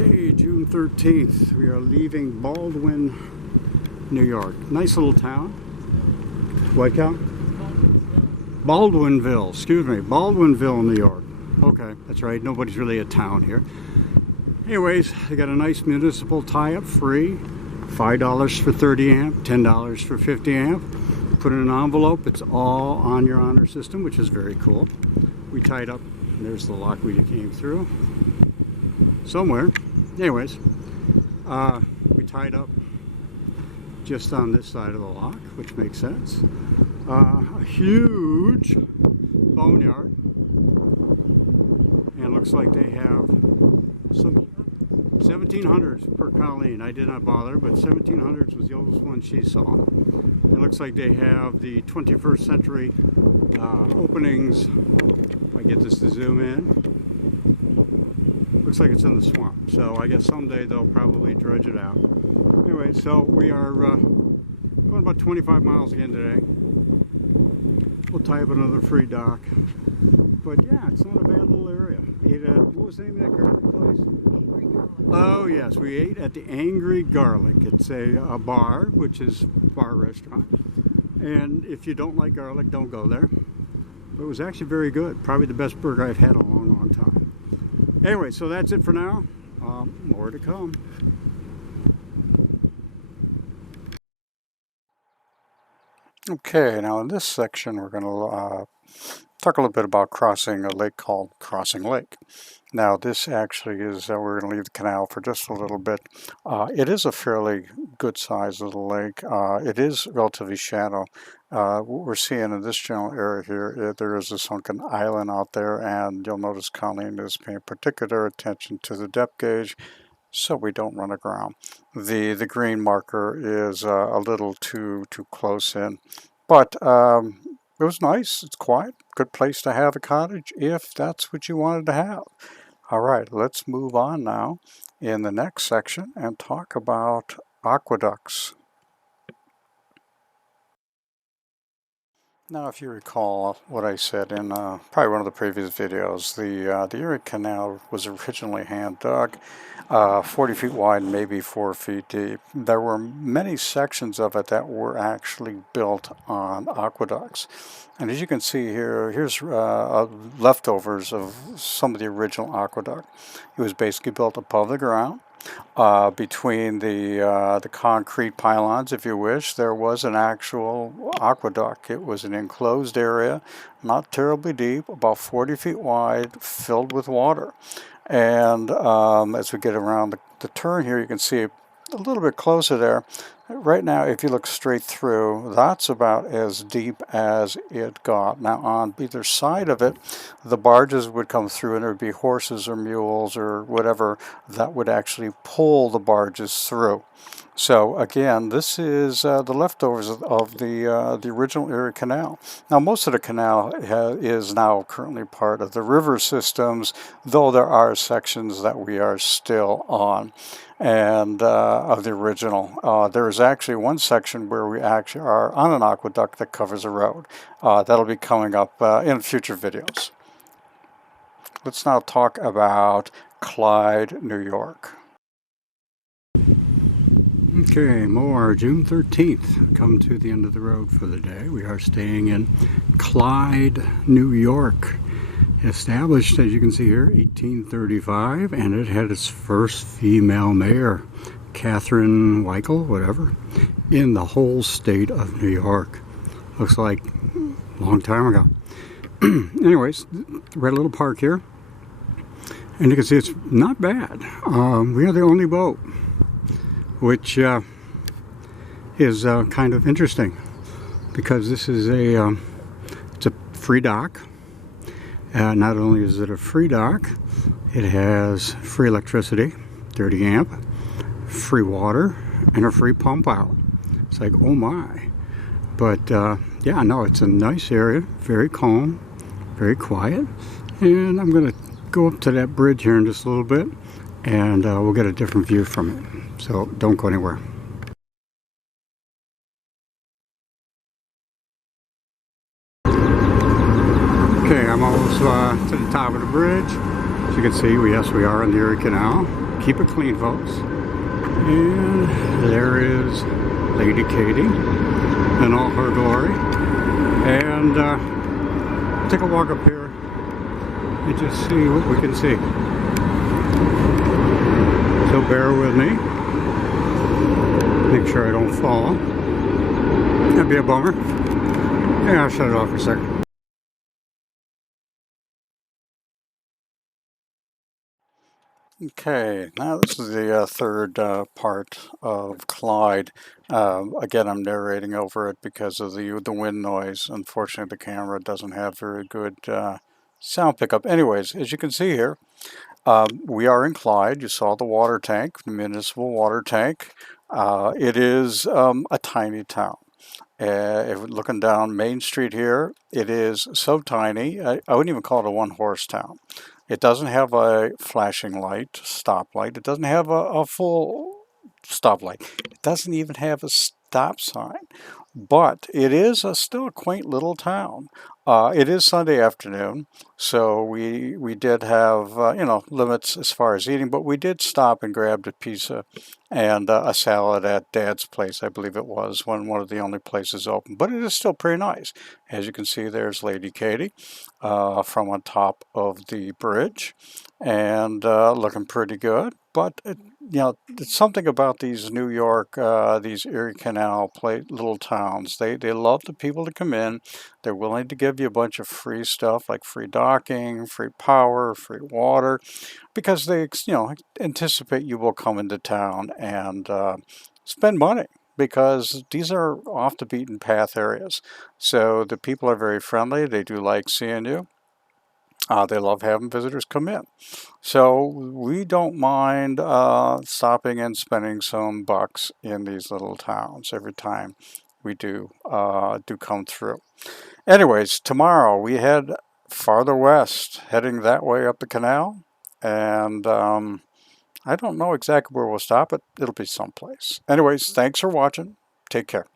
Okay, June 13th, we are leaving Baldwin, New York. Nice little town. What count? Baldwinville, excuse me, Baldwinville, New York. Okay, that's right, nobody's really a town here. Anyways, they got a nice municipal tie-up free. $5 for 30 amp, $10 for 50 amp. Put in an envelope, it's all on your honor system, which is very cool. We tied up, and there's the lock we came through. Somewhere. Anyways, we tied up just on this side of the lock, which makes sense. A huge boneyard, and looks like they have some 1700s per Colleen. I did not bother, but 1700s was the oldest one she saw. It looks like they have the 21st century openings. If I get this to zoom in. Looks like it's in the swamp, so I guess someday they'll probably dredge it out. Anyway, so we are going about 25 miles again today. We'll tie up another free dock. But yeah, it's not a bad little area. Ate at, what was the name of that garlic place? Oh yes, we ate at the Angry Garlic. It's a bar, which is a bar restaurant. And if you don't like garlic, don't go there. But it was actually very good. Probably the best burger I've had in a long, long time. Anyway, so that's it for now. More to come. Okay, now in this section we're going to talk a little bit about crossing a lake called Crossing Lake. Now this actually is, we're going to leave the canal for just a little bit. It is a fairly good sized little lake. It is relatively shallow. What we're seeing in this general area here, there is a sunken island out there, and you'll notice Colleen is paying particular attention to the depth gauge so we don't run aground. The green marker is a little too close in, but it was nice. It's quiet. Good place to have a cottage if that's what you wanted to have. All right, let's move on now in the next section and talk about aqueducts. Now, if you recall what I said in probably one of the previous videos, the Erie Canal was originally hand dug, 40 feet wide, maybe 4 feet deep. There were many sections of it that were actually built on aqueducts. And as you can see here, here's leftovers of some of the original aqueduct. It was basically built above the ground. Between the concrete pylons, if you wish, there was an actual aqueduct. It was an enclosed area, not terribly deep, about 40 feet wide, filled with water. And as we get around the turn here, you can see a little bit closer there. Right now, if you look straight through, that's about as deep as it got. Now, on either side of it, the barges would come through, and there would be horses or mules or whatever that would actually pull the barges through. So again, this is the leftovers of the original Erie Canal. Now, most of the canal is now currently part of the river systems, though there are sections that we are still on. And of the original. There is actually one section where we actually are on an aqueduct that covers a road. That'll be coming up in future videos. Let's now talk about Clyde, New York. Okay, more June 13th. Come to the end of the road for the day. We are staying in Clyde, New York. Established, as you can see here, 1835, and it had its first female mayor, Catherine Weichel, whatever, in the whole state of New York. Looks like a long time ago. Anyways, we're at a little park here, and you can see it's not bad. We are the only boat, which is kind of interesting, because this is it's a free dock. Not only is it a free dock, it has free electricity, 30 amp, free water, and a free pump out. It's like, oh my. But yeah, no, it's a nice area, very calm, very quiet. And I'm going to go up to that bridge here in just a little bit, and we'll get a different view from it. So don't go anywhere. Okay, I'm almost to the top of the bridge. As you can see, yes, we are on the Erie Canal. Keep it clean, folks. And there is Lady Katie in all her glory. And take a walk up here and just see what we can see. So bear with me. Make sure I don't fall. That'd be a bummer. Yeah, I'll shut it off for a second. Okay, now this is the third part of Clyde. Again, I'm narrating over it because of the wind noise. Unfortunately, the camera doesn't have very good sound pickup. Anyways, as you can see here, we are in Clyde. You saw the water tank, the municipal water tank. It is a tiny town. If looking down Main Street here, it is so tiny, I wouldn't even call it a one-horse town. It doesn't have a flashing light, stoplight. It doesn't have a full stoplight. It doesn't even have a stop sign. But it is still a quaint little town. It is Sunday afternoon, so we did have limits as far as eating, but we did stop and grabbed a pizza and a salad at Dad's place, I believe it was, one of the only places open. But it is still pretty nice. As you can see, there's Lady Katie from on top of the bridge, and looking pretty good. But it's something about these New York, these Erie Canal little towns. They love the people to come in. They're willing to give you a bunch of free stuff like free docking, free power, free water, because they anticipate you will come into town and spend money, because these are off the beaten path areas. So the people are very friendly. They do like seeing you. They love having visitors come in. So we don't mind stopping and spending some bucks in these little towns every time we do come through. Anyways, tomorrow we head farther west, heading that way up the canal. And I don't know exactly where we'll stop, but it'll be someplace. Anyways, thanks for watching. Take care.